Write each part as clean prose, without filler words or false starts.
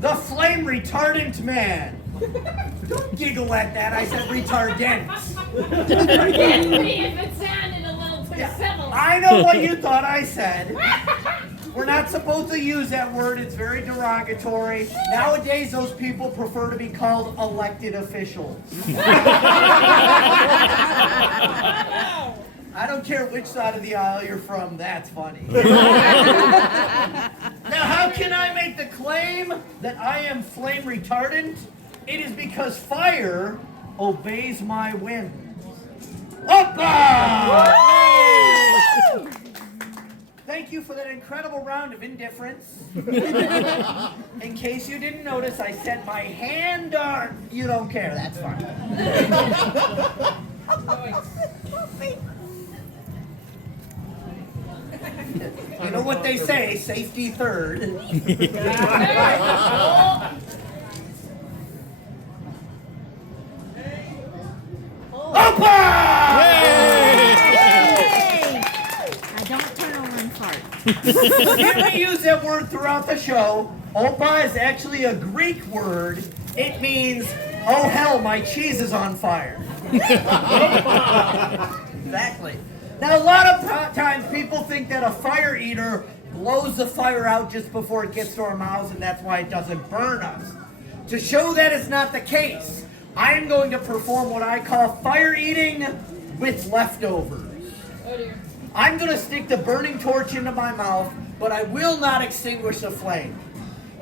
the Flame Retardant man. Don't giggle at that. I said retardant. Forgive me if it sounded a little too civil. I know what you thought I said. We're not supposed to use that word. It's very derogatory. Nowadays, those people prefer to be called elected officials. I don't care which side of the aisle you're from. That's funny. Now, how can I make the claim that I am flame retardant? It is because fire obeys my whims. Oppa! Thank you for that incredible round of indifference. In case you didn't notice, I said my hand on. You don't care, that's fine. You know what they say, safety third. Oppa! You're going to use that word throughout the show. Oppa is actually a Greek word. It means, oh hell, my cheese is on fire. Exactly. Now, a lot of times people think that a fire eater blows the fire out just before it gets to our mouths, and that's why it doesn't burn us. To show that is not the case, I am going to perform what I call fire eating with leftovers. Oh dear. I'm going to stick the burning torch into my mouth, but I will not extinguish the flame.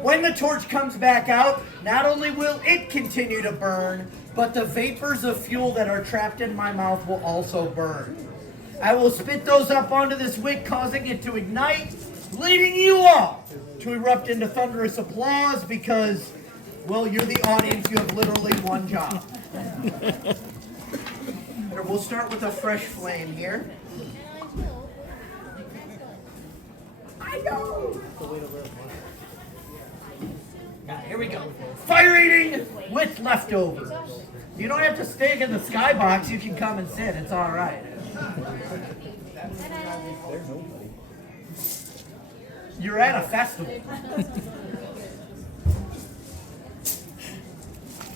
When the torch comes back out, not only will it continue to burn, but the vapors of fuel that are trapped in my mouth will also burn. I will spit those up onto this wick, causing it to ignite, leading you all to erupt into thunderous applause because, well, you're the audience. You have literally one job. We'll start with a fresh flame here. I know. Now, here we go. Fire eating with leftovers. You don't have to stay in the skybox. You can come and sit. It's all right. You're at a festival.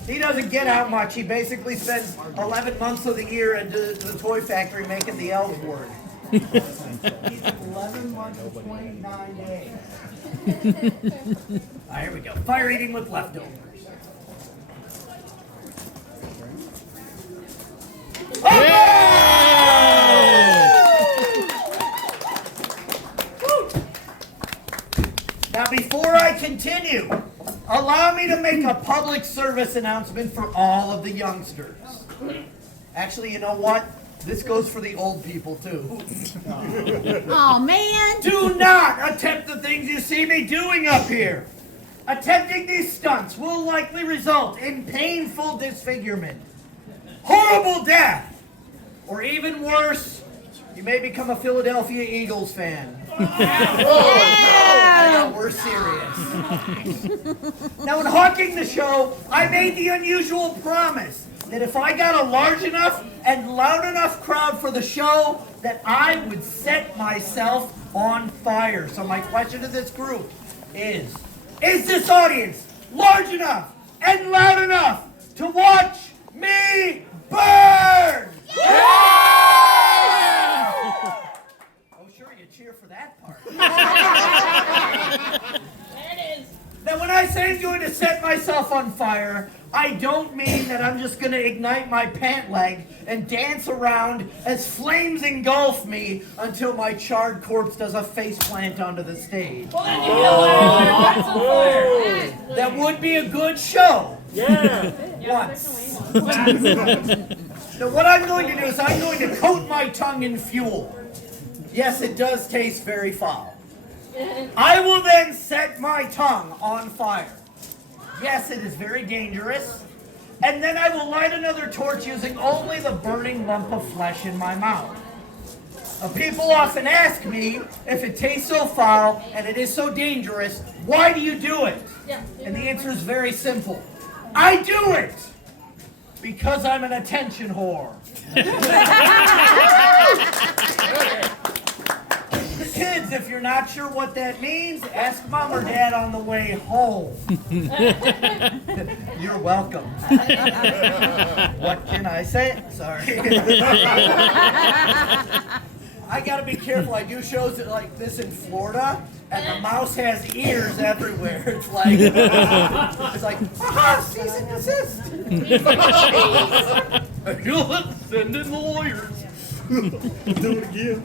He doesn't get out much. He basically spends 11 months of the year in the toy factory making the elves work. He's 11 months and 29 days. All right, here we go. Fire eating with leftovers. Now, before I continue, allow me to make a public service announcement for all of the youngsters. Actually, you know what? This goes for the old people, too. Oh, man. Do not attempt the things you see me doing up here. Attempting these stunts will likely result in painful disfigurement, horrible death, or even worse, you may become a Philadelphia Eagles fan. No, we're serious. Now, in hawking the show, I made the unusual promise that if I got a large enough and loud enough crowd for the show, that I would set myself on fire. So my question to this group is this audience large enough and loud enough to watch me burn? Oh, sure, you cheer for that part. There it is. Now, when I say I'm going to set myself on fire, I don't mean that I'm just going to ignite my pant leg and dance around as flames engulf me until my charred corpse does a face plant onto the stage. Well, then you kill everyone. That's on fire. That would be a good show. Yeah. Once. Now, what I'm going to do is I'm going to coat my tongue in fuel. Yes, it does taste very foul. I will then set my tongue on fire. Yes, it is very dangerous. And then I will light another torch using only the burning lump of flesh in my mouth. People often ask me, if it tastes so foul and it is so dangerous, why do you do it? And the answer is very simple. I do it because I'm an attention whore. Kids, if you're not sure what that means, ask mom or dad on the way home. You're welcome. What can I say? Sorry. I gotta be careful. I do shows like this in Florida, and the mouse has ears everywhere. It's like, aha, cease and desist. You'll send in the lawyers. Do it again.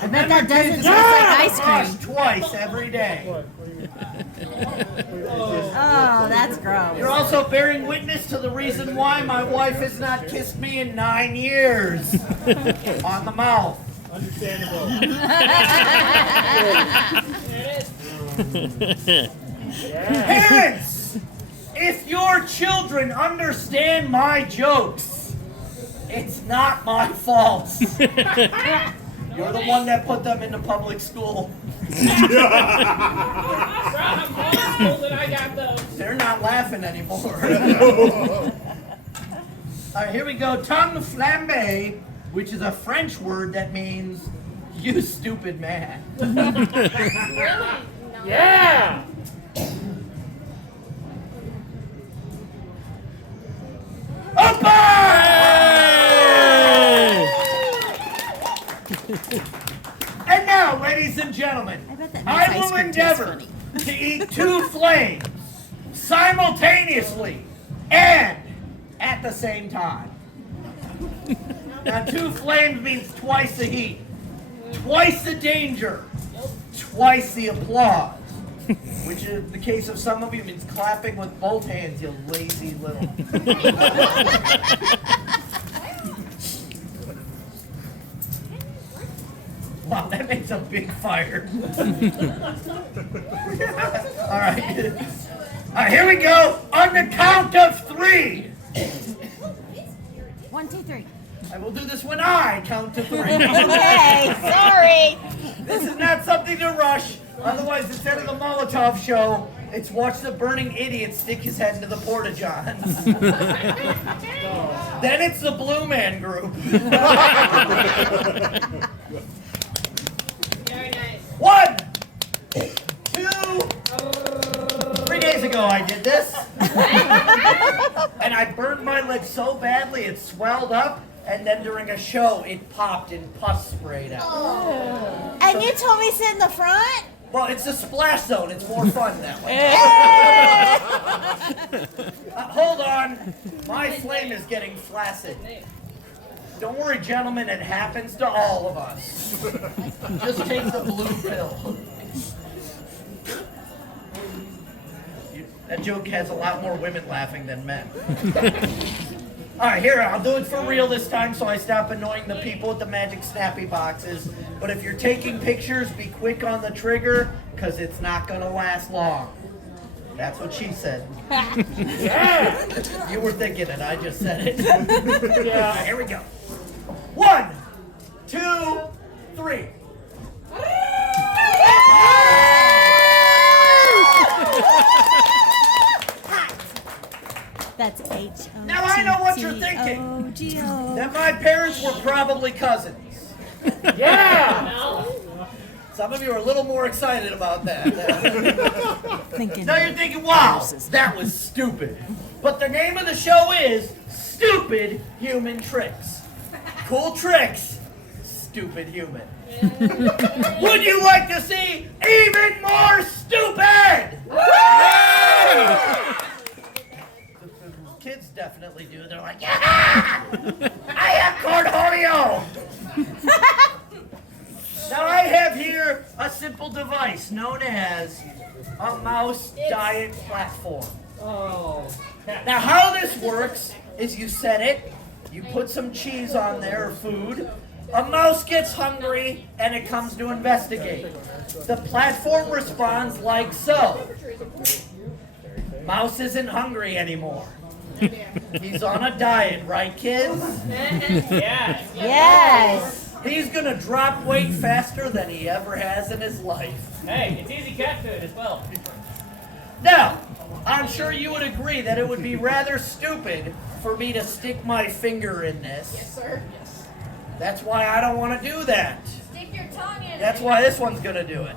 I bet that doesn't taste like ice Brush cream. twice every day. Oh, that's gross. You're also bearing witness to the reason why my wife has not kissed me in 9 years. On the mouth. Understandable. Parents, if your children understand my jokes, it's not my fault. You're the one that put them into public school. I got those. They're not laughing anymore. All right, here we go. Tongue flambe, which is a French word that means you stupid man. Really? No. Yeah! And now, ladies and gentlemen, I bet that makes I ice will cream taste endeavor funny. to eat 2 flames simultaneously and at the same time. Now, 2 flames means twice the heat, twice the danger, twice the applause. Which in the case of some of you means clapping with both hands, you lazy little. Wow, that makes a big fire. All right. All right, here we go. On the count of 3. 1, 2, 3. I will do this when I count to 3. Okay, sorry. This is not something to rush. Otherwise, instead of the Molotov show, it's watch the burning idiot stick his head into the porta-johns. Then it's the Blue Man Group. Very nice. 1, 2, 3 days ago I did this. And I burned my lip so badly it swelled up, and then during a show it popped and pus sprayed out. And you told me sit in the front? Well, it's a splash zone. It's more fun that way. Hold on. My flame is getting flaccid. Don't worry, gentlemen. It happens to all of us. Just take the blue pill. That joke has a lot more women laughing than men. All right, here, I'll do it for real this time so I stop annoying the people with the magic snappy boxes. But if you're taking pictures, be quick on the trigger, because it's not going to last long. That's what she said. You were thinking it, I just said it. Yeah. Here we go. 1, 2, 3. That's H-O-T-T-O-G-O. Now I know what you're thinking. That my parents were probably cousins. Yeah! No. Some of you are a little more excited about that. Thinking. Now you're thinking, wow, that was stupid. But the name of the show is Stupid Human Tricks. Cool tricks, stupid human. Would you like to see even more stupid? Kids definitely do. They're like, yeah! I have cornholio! Now I have here a simple device known as a mouse diet platform. Oh. Now how this works is you set it, you put some cheese on there or food, a mouse gets hungry and it comes to investigate. The platform responds like so. Mouse isn't hungry anymore. He's on a diet, right kids? Yes. Yes. He's gonna drop weight faster than he ever has in his life. Hey, it's easy cat food as well. Now, I'm sure you would agree that it would be rather stupid for me to stick my finger in this. Yes, sir. That's why I don't want to do that. Stick your tongue in That's it. why this one's gonna do it.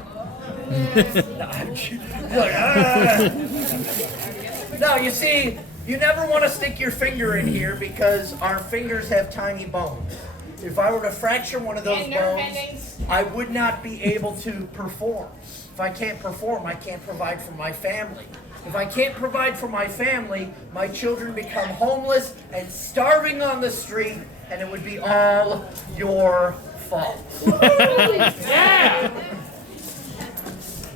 No, you see, you never want to stick your finger in here because our fingers have tiny bones. If I were to fracture one of those And nerve bones, endings. I would not be able to perform. If I can't perform, I can't provide for my family. If I can't provide for my family, my children become homeless and starving on the street, and it would be all your fault. Yeah!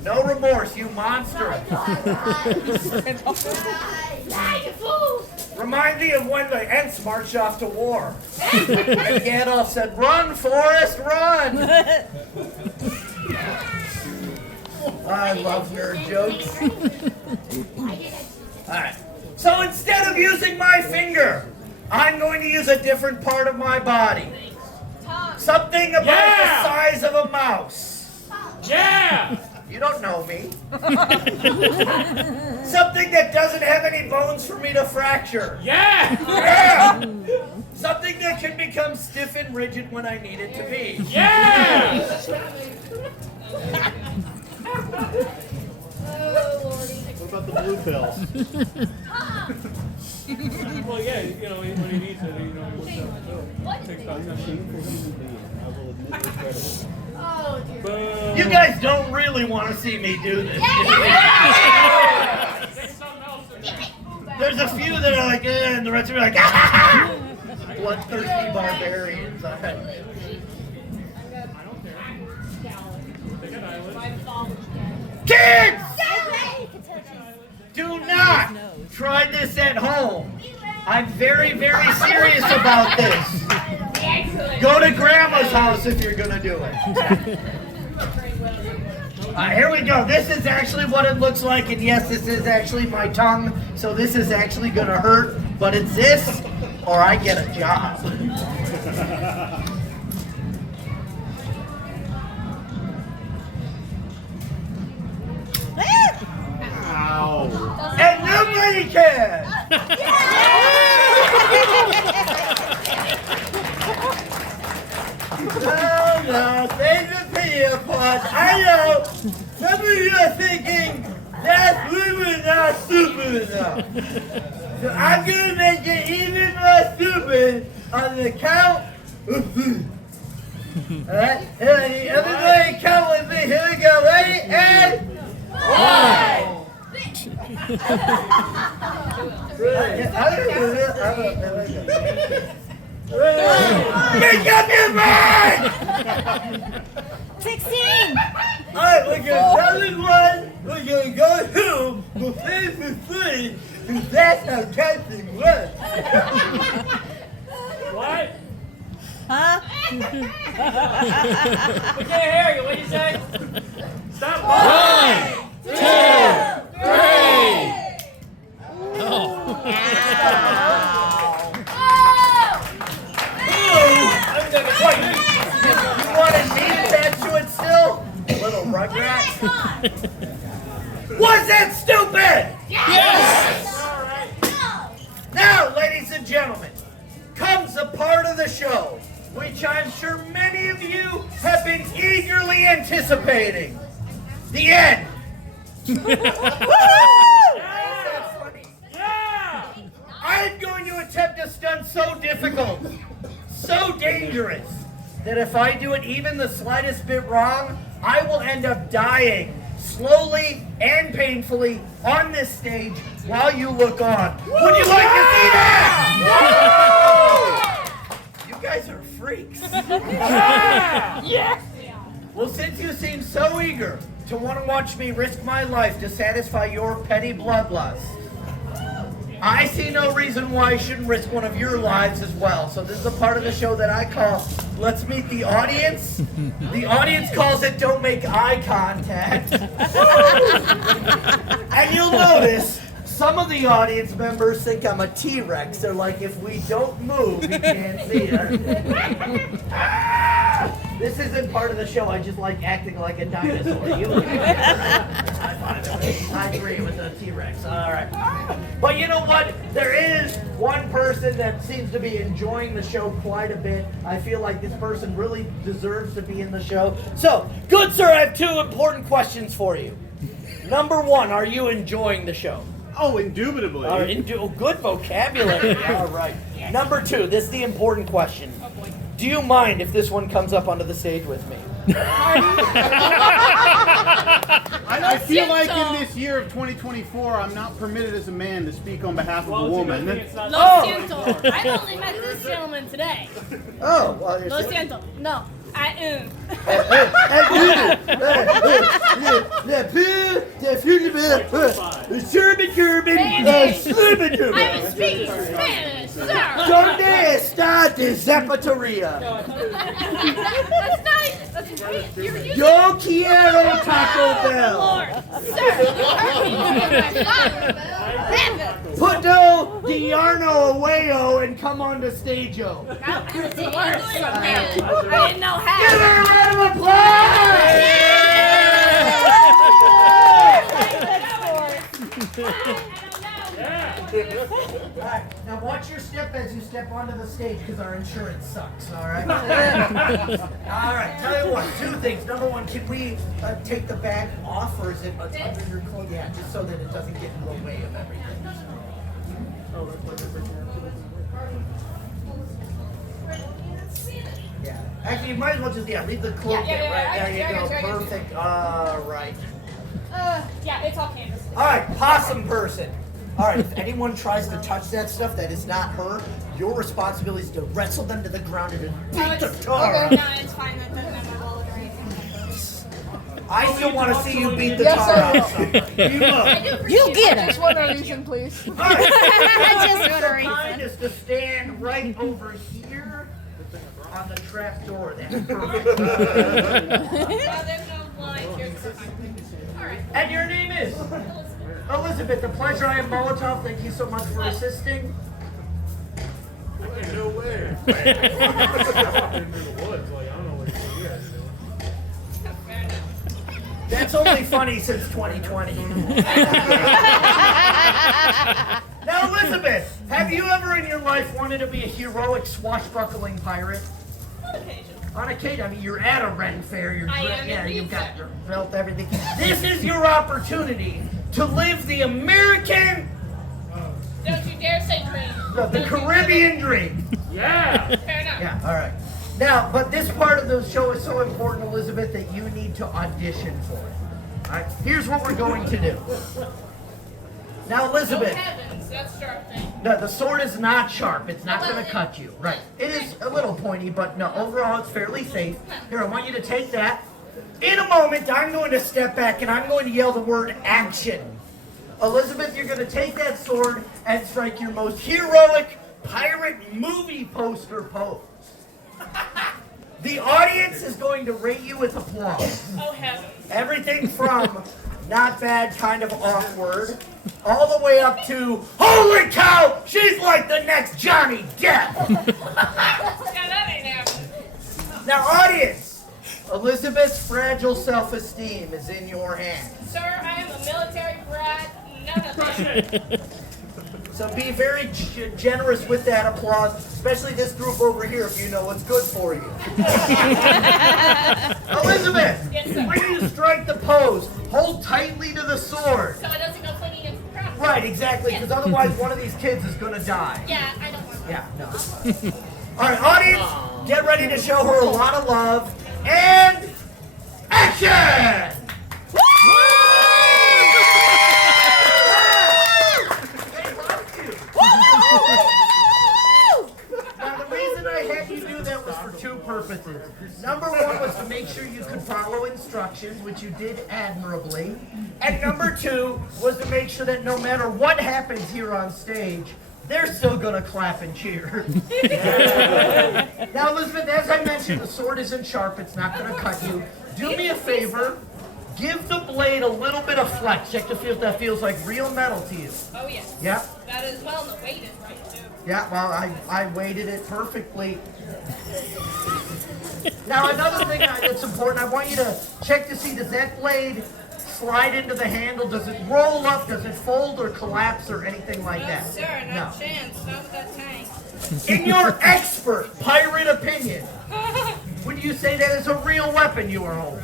No remorse, you monster. Ah, you fool! Remind me of when the Ents marched off to war. And Gandalf said, "Run, Forrest, run!" I love nerd jokes. Alright, so instead of using my finger, I'm going to use a different part of my body. Tongue. Something about Yeah! the size of a mouse. Yeah! You don't know me. Something that doesn't have any bones for me to fracture. Yeah! Yeah! Something that can become stiff and rigid when I need it to be. Yeah! Oh, Lordy. What about the blue pill? Well, yeah, you know, when he needs it, you know, he works out. What? Takes about 10 I will admit regrettably. Oh, dear. Boom. You guys don't really want to see me do this. Take something else in there. There's a few that are like, and the rest are like, ah! Bloodthirsty barbarians. I don't care. Take an eyelid. Kids! Do not try this at home. I'm very, very serious about this. Excellent. Go to Grandma's house if you're gonna do it. Here we go. This is actually what it looks like, and yes, this is actually my tongue, so this is actually gonna hurt, but it's this, or I get a job. Ow. And nobody can! Oh no, there's a video pod. I know some of you are thinking that's really not stupid enough. So I'm gonna make it even more stupid on the count of three. Alright? Everybody count with me. Here we go. Ready? And one! Make up your mind! 16. Alright, we're gonna one. We're gonna go through the phase of three, because that's how counting works. What? Huh? We can't hear you. What do you say? Stop. 1, 2, 3. You want to name that to it still? Little rugrat. Was that stupid? Yes! Now, ladies and gentlemen, comes a part of the show which I'm sure many of you have been eagerly anticipating. The end. Yeah! I'm going to attempt a stunt so difficult, so dangerous, that if I do it even the slightest bit wrong, I will end up dying slowly and painfully on this stage while you look on. Would you like to see that? You guys are freaks. Yeah! Well, since you seem so eager to want to watch me risk my life to satisfy your petty bloodlust, I see no reason why I shouldn't risk one of your lives as well. So this is a part of the show that I call Let's Meet the Audience. The audience calls it Don't Make Eye Contact. And you'll notice some of the audience members think I'm a T-Rex. They're like, if we don't move, we can't see her. This isn't part of the show. I just like acting like a dinosaur. You look at me. by the way. I agree with the T-Rex. All right. But you know what? There is one person that seems to be enjoying the show quite a bit. I feel like this person really deserves to be in the show. So, good sir, I have 2 important questions for you. Number 1, are you enjoying the show? Oh, indubitably. All right, good vocabulary. All right. Number 2, this is the important question. Do you mind if this one comes up onto the stage with me? I feel like in this year of 2024, I'm not permitted as a man to speak on behalf of a woman. Lo siento. I've only met this gentleman today. Oh, well, Lo siento. No. I was speaking Spanish, sir. ¿Dónde está de zapatería? That's right. You're using Yo quiero Taco Bell. Lord. Sir, you heard me. You're my father. Put no Diarno Aweo and come on to stage-o. I didn't know how. Give her a round of applause! Alright, now watch your step as you step onto the stage because our insurance sucks, alright? Alright, tell you what, 2 things. Number 1, can we take the bag off or is it under your clothes? Yeah, just so that it doesn't get in the way of everything. Yeah. Actually, you might as well just, leave the cloak there. Right, there you go. Perfect. Alright. Yeah, it's all canvas. Alright, possum person. Alright, if anyone tries to touch that stuff that is not her, your responsibility is to wrestle them to the ground and beat the tar out. No, it's fine. That doesn't have my wallet or anything. I still want to see you beat the tar out of somebody. You will. You get him. Just one more reason, please. Alright, Just for a mine reason. is to stand right over here on the trap door. That's perfect. There's no line here. Alright. And your name is? Elizabeth, the pleasure. I am Molotov. Thank you so much for assisting. No way. In the woods, like, I don't know what you guys are doing. That's only funny since 2020. Now, Elizabeth, have you ever in your life wanted to be a heroic swashbuckling pirate? On occasion. On occasion, I mean, you're at a Ren fair, you're I am indeed, you've got sir. your belt, everything. This is your opportunity to live the American, Don't you dare say dream. the Caribbean dream. Yeah. Fair enough. Yeah, all right. Now, but this part of the show is so important, Elizabeth, that you need to audition for it. All right, here's what we're going to do. Now, Oh Elizabeth, heavens, that's sharp thing. no, the sword is not sharp. It's not going to cut you. Right. It is a little pointy, but no, overall it's fairly safe. Here, I want you to take that. In a moment, I'm going to step back and I'm going to yell the word action. Elizabeth, you're going to take that sword and strike your most heroic pirate movie poster pose. The audience is going to rate you with applause. Oh heavens. Everything from not bad, kind of awkward, all the way up to, holy cow, she's like the next Johnny Depp. Yeah, that ain't happening. Now, audience, Elizabeth's fragile self-esteem is in your hands. Sir, I am a military brat. None of that. So be very generous with that applause, especially this group over here if you know what's good for you. Elizabeth, Yes, sir. when you strike the pose, hold tightly to the sword. So it doesn't go flinging against the crowd. Right, exactly, because otherwise one of these kids is going to die. Yeah, I don't want Yeah, no. All right, audience, get ready to show her a lot of love. And action! Now, the reason I had you do that was for 2 purposes. Number 1 was to make sure you could follow instructions, which you did admirably. And number 2 was to make sure that no matter what happens here on stage, they're still gonna clap and cheer. Now, Elizabeth, as I mentioned, the sword isn't sharp, it's not gonna cut you. Do me a favor, give the blade a little bit of flex. Check to see if that feels like real metal to you. Oh, yes. Yep. That is well, and the weight is right, too. Yeah, well, I weighted it perfectly. Now, another thing that's important, I want you to check to see, does that blade slide into the handle? Does it roll up? Does it fold or collapse or anything like that? Sir, no chance. Not with that tank. In your expert pirate opinion, would you say that is a real weapon you are holding?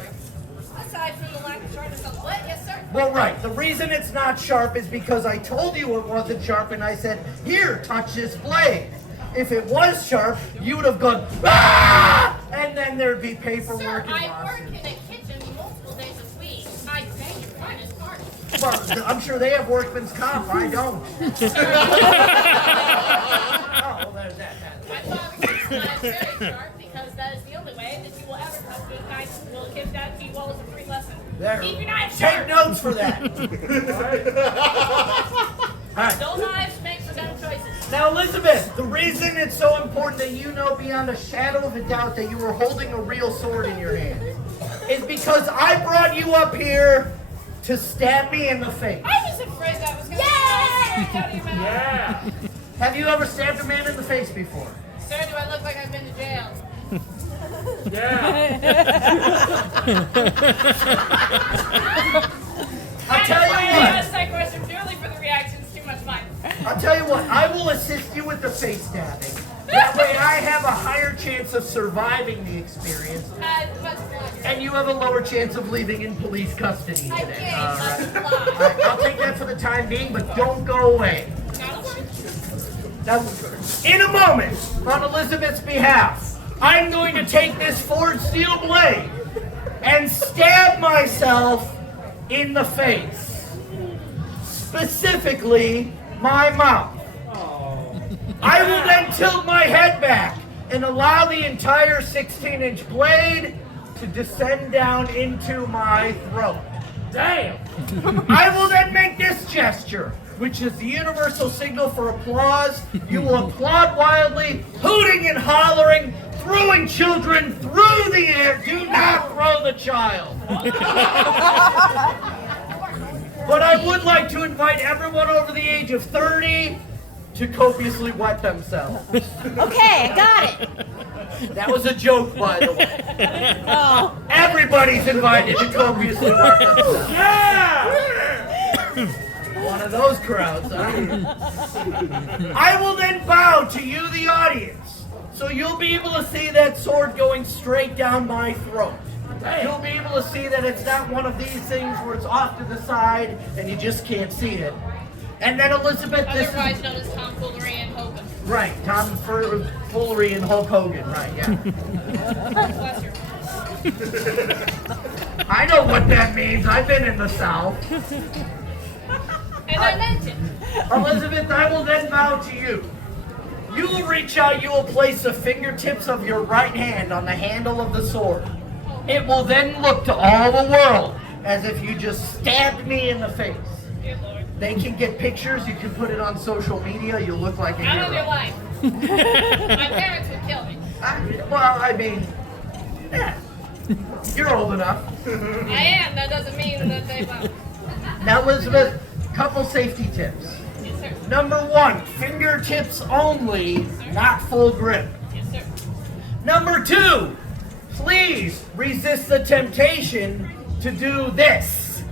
Aside from the lack of sharpness on the blade, yes, sir. Well, right. The reason it's not sharp is because I told you it wasn't sharp and I said, here, touch this blade. If it was sharp, you would have gone, ah! And then there'd be paperwork Sir, and I work lawsuits. in a kitchen multiple days a week. I pay your finest party. Well, I'm sure they have workman's comp. I don't. Oh, well, there's that. My father keeps mine very sharp because that is the only way that you will ever touch those knives will give that to you all as a free lesson. There. Keep your knives Take sharp. notes for that. All right. Those knives make for dumb choices. Now, Elizabeth, the reason it's so important that you know beyond a shadow of a doubt that you were holding a real sword in your hand is because I brought you up here to stab me in the face. I was afraid that was going to be out of your mouth. Yeah. Have you ever stabbed a man in the face before? Sir, do I look like I've been to jail? Yeah. I'll tell you I what. asked that question purely for the reactions. Too much fun. I'll tell you what. I will assist you with the face stabbing. That way I have a higher chance of surviving the experience, Much pleasure. and you have a lower chance of leaving in police custody I today. gained All right. much All blood. right, I'll take that for the time being, but don't go away. Not a word. Now, in a moment, on Elizabeth's behalf, I'm going to take this forged steel blade and stab myself in the face. Specifically, my mouth. I will then tilt my head back and allow the entire 16-inch blade to descend down into my throat. Damn. I will then make this gesture, which is the universal signal for applause. You will applaud wildly, hooting and hollering, throwing children through the air. Do not throw the child. But I would like to invite everyone over the age of 30 to copiously wet themselves. Okay, I got it. That was a joke, by the way. Oh. Everybody's invited to copiously wet themselves. Yeah. One of those crowds, huh? I will then bow to you, the audience, so you'll be able to see that sword going straight down my throat. You'll be able to see that it's not one of these things where it's off to the side and you just can't see it. And then Elizabeth, this Otherwise is known as tomfoolery and hokum. right, tomfoolery and Hulk Hogan, right? Yeah. Bless your I know what that means. I've been in the South. And I meant it. Elizabeth, I will then bow to you. You will reach out, you will place the fingertips of your right hand on the handle of the sword. It will then look to all the world as if you just stabbed me in the face. Dear Lord. They can get pictures, you can put it on social media, you look like a Out of your hero. life. My parents would kill me. I mean, yeah, you're old enough. I am. That doesn't mean that they won't. Now, Elizabeth, couple safety tips. Yes, sir. Number one, fingertips only, not full grip. Yes, sir. Number two, please resist the temptation to do this.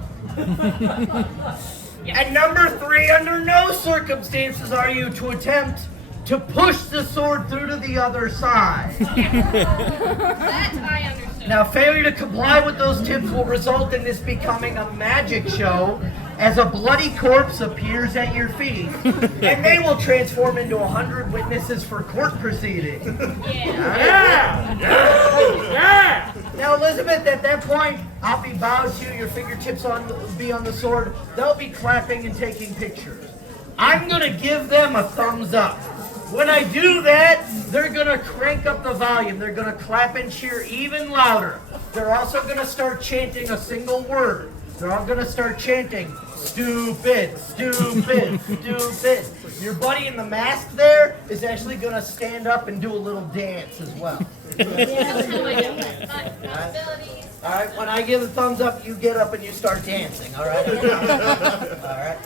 And number three, under no circumstances are you to attempt to push the sword through to the other side. That I understood. Now, failure to comply with those tips will result in this becoming a magic show as a bloody corpse appears at your feet, and they will transform into 100 witnesses for court proceedings. Yeah. Yeah. Now, Elizabeth, at that point, I'll be bowed to, your fingertips be on the sword. They'll be clapping and taking pictures. I'm going to give them a thumbs up. When I do that, they're going to crank up the volume. They're going to clap and cheer even louder. They're also going to start chanting a single word. They're all going to start chanting, stupid, stupid, stupid. Your buddy in the mask there is actually going to stand up and do a little dance as well. That's how I do it. Responsibilities. All right, when I give a thumbs up, you get up and you start dancing, all right? All right.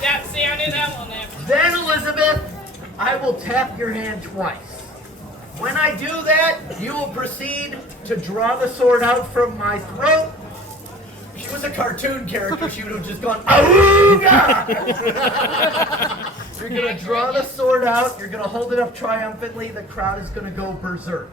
Yeah, see, I knew that one there. Then, Elizabeth, I will tap your hand twice. When I do that, you will proceed to draw the sword out from my throat was a cartoon character, she would have just gone, Awooga! You're gonna draw the sword out, you're gonna hold it up triumphantly, the crowd is gonna go berserk.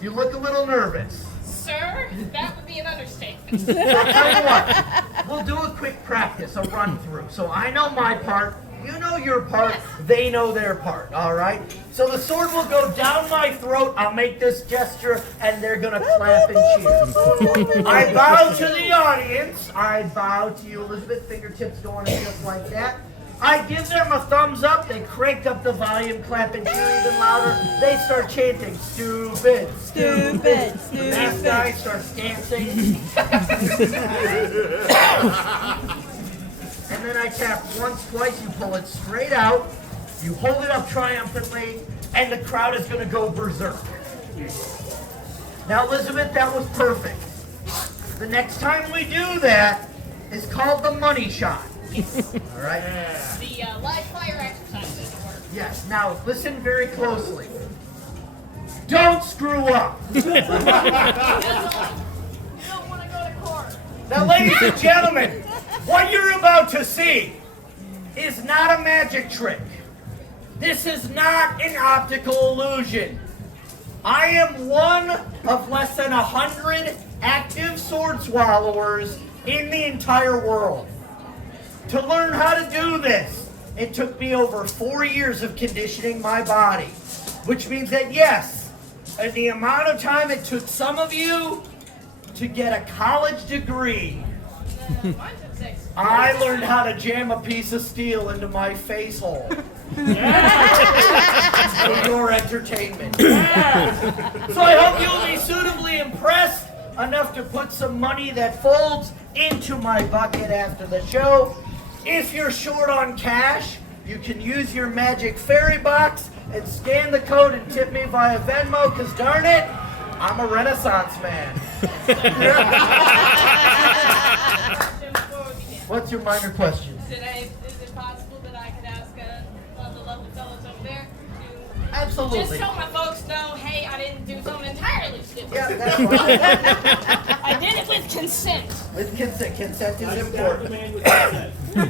You look a little nervous. Sir, that would be an understatement. I'll tell you what, we'll do a quick practice, a run through. So I know my part, you know your part, they know their part, all right? So the sword will go down my throat, I'll make this gesture, and they're gonna clap and cheer. I bow to the audience, I bow to you, Elizabeth, fingertips going in just like that. I give them a thumbs up, they crank up the volume, clap and cheer even louder. They start chanting, stupid, stupid, stupid. That guy starts dancing. And then I tap once, twice, you pull it straight out, you hold it up triumphantly, and the crowd is going to go berserk. Now, Elizabeth, that was perfect. The next time we do that is called the money shot. All right? The live fire exercise didn't work. Yes. Now, listen very closely. Don't screw up. You don't want to go to court. Now, ladies and gentlemen, what you're about to see is not a magic trick. This is not an optical illusion. I am one of less than 100 active sword swallowers in the entire world. To learn how to do this, it took me over 4 years of conditioning my body, which means that yes, the amount of time it took some of you to get a college degree, Mine's at 6. I learned how to jam a piece of steel into my face hole. For your entertainment. So I hope you'll be suitably impressed enough to put some money that folds into my bucket after the show. If you're short on cash, you can use your magic fairy box and scan the code and tip me via Venmo, because darn it, I'm a Renaissance man. What's your minor question? Is it possible that I could ask one of the lovely fellows over there to Absolutely. just so my folks know, hey, I didn't do something entirely stupid. Yeah, that's fine. I did it with consent. With consent. Consent is important. I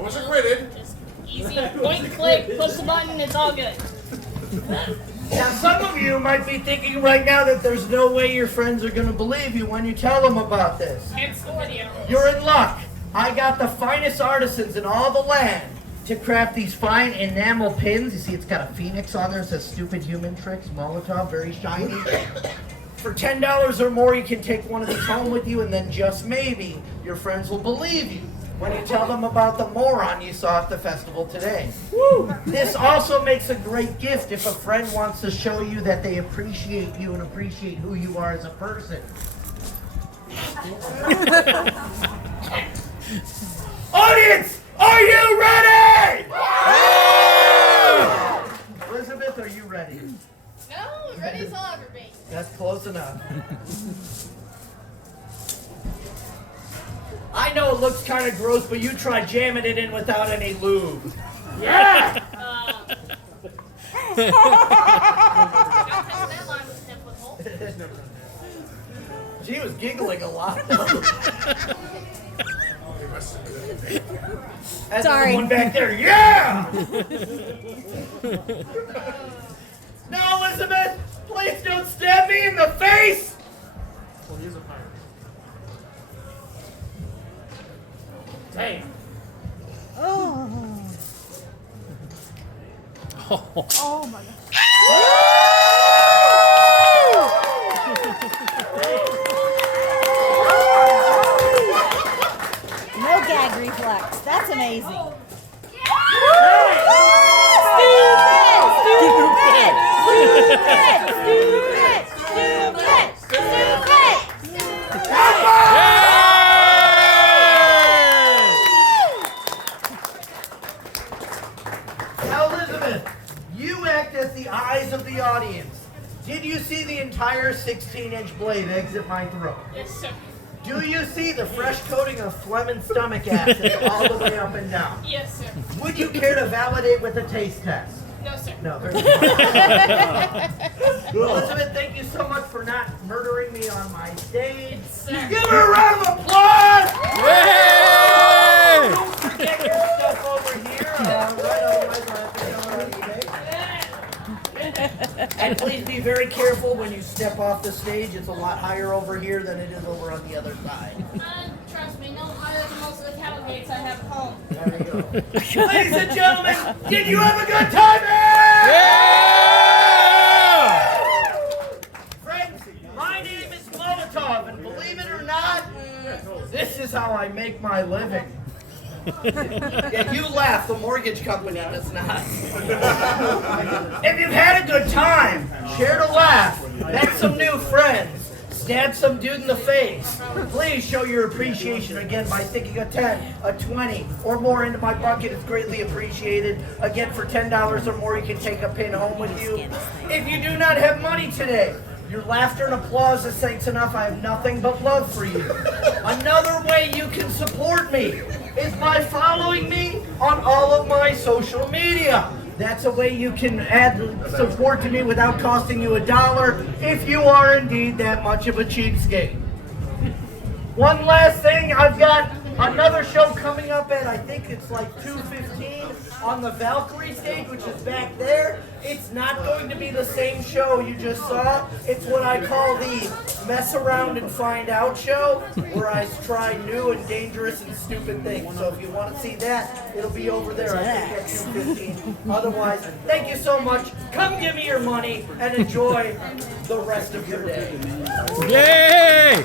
was acquitted. Just easy, point, click, push the button, it's all good. Now, some of you might be thinking right now that there's no way your friends are going to believe you when you tell them about this. Hence the video. You're in luck. I got the finest artisans in all the land to craft these fine enamel pins. You see, it's got a phoenix on there. It says stupid human tricks, Molotov, very shiny. For $10 or more, you can take one of these home with you, and then just maybe your friends will believe you when you tell them about the moron you saw at the festival today. Woo. This also makes a great gift if a friend wants to show you that they appreciate you and appreciate who you are as a person. Audience, are you ready? Elizabeth, are you ready? No, ready as I'll ever be. That's close enough. I know it looks kind of gross, but you try jamming it in without any lube. Yeah! Don't touch that line with a 10-foot hole. She was giggling a lot. And Sorry. the one back there, yeah! No, Elizabeth, please don't stab me in the face! Well, he's a pirate. Damn. Oh. Oh my god. No gag reflex. That's amazing. Now, Elizabeth, you act as the eyes of the audience. Did you see the entire 16-inch blade exit my throat? Yes, sir. Do you see the fresh coating of phlegm and stomach acid all the way up and down? Yes, sir. Would you care to validate with a taste test? No, sir. No, very good. Elizabeth, thank you so much for not murdering me on my stage. Give her a round of applause! Yay! Don't forget your stuff over here. Right, otherwise I'll have to sell it on eBay. And please be very careful when you step off the stage. It's a lot higher over here than it is over on the other side. Trust me, no higher than most of the cattle gates I have at home. There you go. Ladies and gentlemen, did you have a good time here? Yeah! Friends, my name is Molotov, and believe it or not, this is how I make my living. Yeah, you laugh, the mortgage company does not. If you've had a good time, share the laugh, met some new friends, stab some dude in the face, please show your appreciation again by thinking a 10, a 20, or more into my bucket. It's greatly appreciated. Again, for $10 or more, you can take a pin home with you. If you do not have money today, your laughter and applause is thanks enough. I have nothing but love for you. Another way you can support me is by following me on all of my social media. That's a way you can add support to me without costing you $1 if you are indeed that much of a cheapskate. One last thing, I've got another show coming up at, I think it's like 2:15 on the Valkyrie stage, which is back there. It's not going to be the same show you just saw. It's what I call the mess around and find out show, where I try new and dangerous and stupid things. So if you want to see that, it'll be over there, I think at 2:15. Otherwise, thank you so much. Come give me your money and enjoy the rest of your day. Yay!